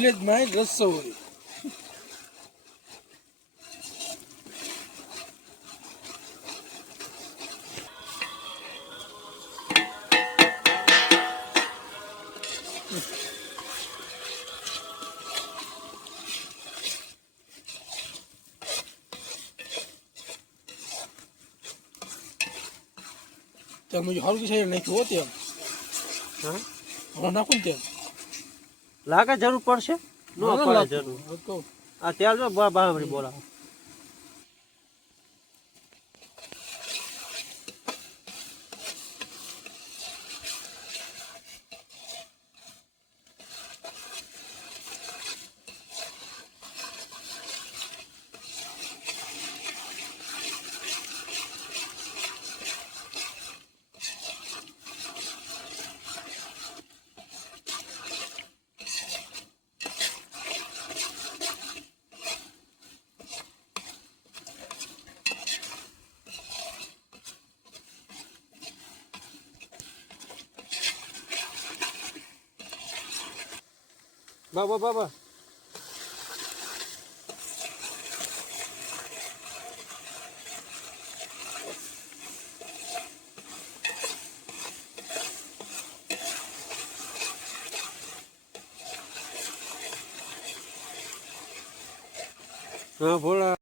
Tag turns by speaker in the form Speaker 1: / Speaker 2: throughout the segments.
Speaker 1: વિલેજમાં રસ્સો હોય. ત્યાં મુજબ સારું સાઈડ નાખ્યું હોત ત્યાં
Speaker 2: હા?
Speaker 1: નાખું ને તેમ
Speaker 2: લાગે જરૂર પડશે? ન પડે જરૂર. આ ત્યાં જો બા બાબરી 不不不不嗯，
Speaker 1: 不是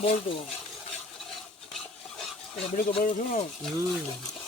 Speaker 1: બોલતો. તો બોલું છું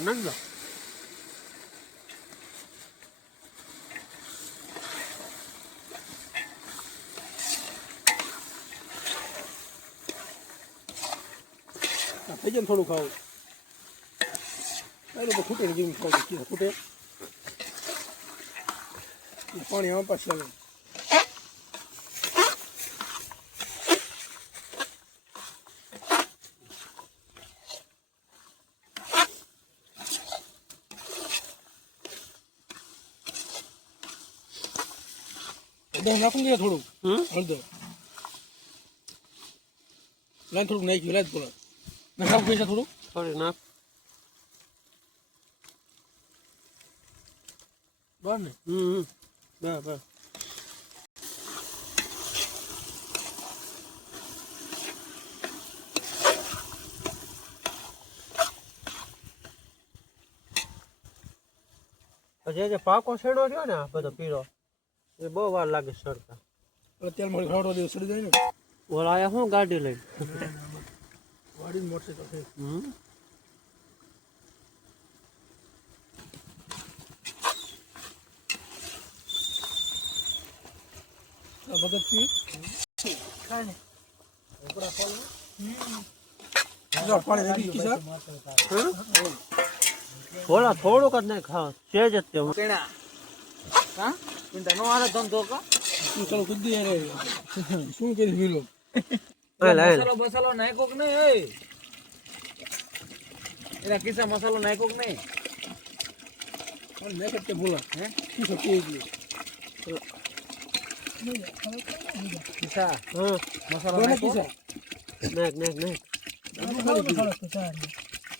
Speaker 1: ને
Speaker 2: હમ નંદો
Speaker 1: આ થઈ જાય થોડું ખાવું એ લોકો ખૂટે જેમ ખાવું ખૂટે પાણી આમ પાછું આવે હળદર નાખું ને થોડું
Speaker 2: હમ
Speaker 1: હળદર લાઈન થોડુંક નાખ્યું લાઈન થોડું નાખાવું પૈસા થોડું
Speaker 2: થોડી નાખ
Speaker 1: બહાર ને
Speaker 2: હમ હમ બસ બસ પછી એ જે પાકો શેડો રહ્યો ને આ બધો પીળો એ બહુ વાર લાગે સડતા
Speaker 1: એટલે તેલ મળી ખાવડો દેવું સડી જાય ને
Speaker 2: ઓલા આયા હું ગાડી લઈને
Speaker 1: વાડી મોટરસાઇકલ છે
Speaker 2: હમ
Speaker 1: આ ભગતથી જો પાણી રેડી કીધા
Speaker 2: થોડા થોડુંક જ નહીં ખાવ સેજ જ તે
Speaker 3: કેણા હા ચિંતા નો હાલે ધંધો કા?
Speaker 1: શું કરી દે શું કરી મિલો
Speaker 2: હાલ, હાલ.
Speaker 3: મસાલો બસાલો નાખ્યો કે નહીં એ? એના કિસ્સા મસાલો નાખ્યો કે નહીં?
Speaker 1: પણ મેં કરતે બોલા
Speaker 3: હે?
Speaker 1: શું છે? એટલે
Speaker 3: કિસ્સા
Speaker 2: હા.
Speaker 3: મસાલો
Speaker 1: બોલે
Speaker 3: નાખ્યો?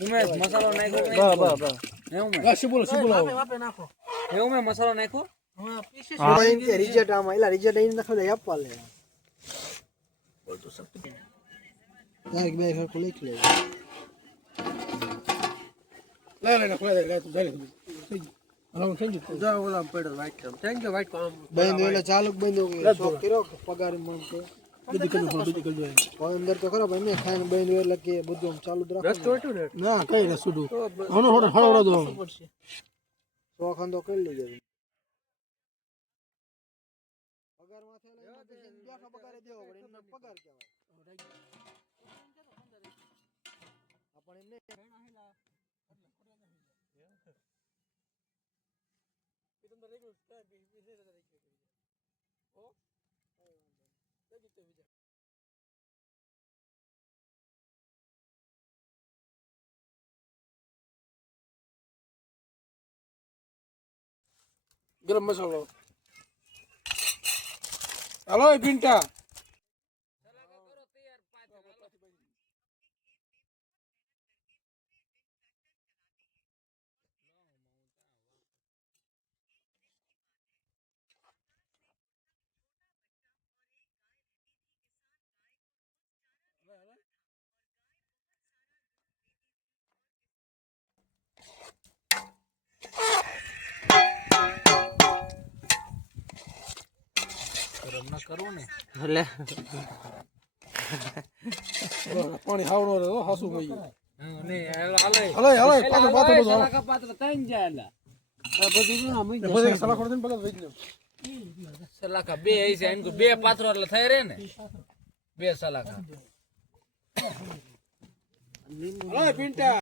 Speaker 2: નાખ
Speaker 3: મસાલો નાખ્યો
Speaker 1: શું બોલો બોલો
Speaker 3: હે મસાલો નાખ્યો?
Speaker 4: ચાલુ બંધ પગાર
Speaker 1: કરી દો
Speaker 4: હવે અંદર તો ખરાબ એમ ખાઈને બંધ એટલે કે બધું ચાલુ જ રાખો
Speaker 2: ના.
Speaker 1: કઈ રે હળવડો દો.
Speaker 4: શોખ તો કરી લેજો. પગાર માં બેઠા પગારે દેવો પડે એમને પગાર કહેવાય આપણે એમને
Speaker 1: ગરમ મસાલો હાલો એ પિંટા
Speaker 3: કરું ને.
Speaker 2: એટલે
Speaker 1: પાણી હાવડો રે હો હાસુ મઈ
Speaker 3: ને હાલો હાલો.
Speaker 1: હલે હલે પાછો પાછો બધો.
Speaker 3: સલાકા જાય.
Speaker 2: બધું
Speaker 3: બે હશે એમ કે બે પાત્રો એટલે થઈ રહે ને. બે સલાકા
Speaker 1: પિંટા.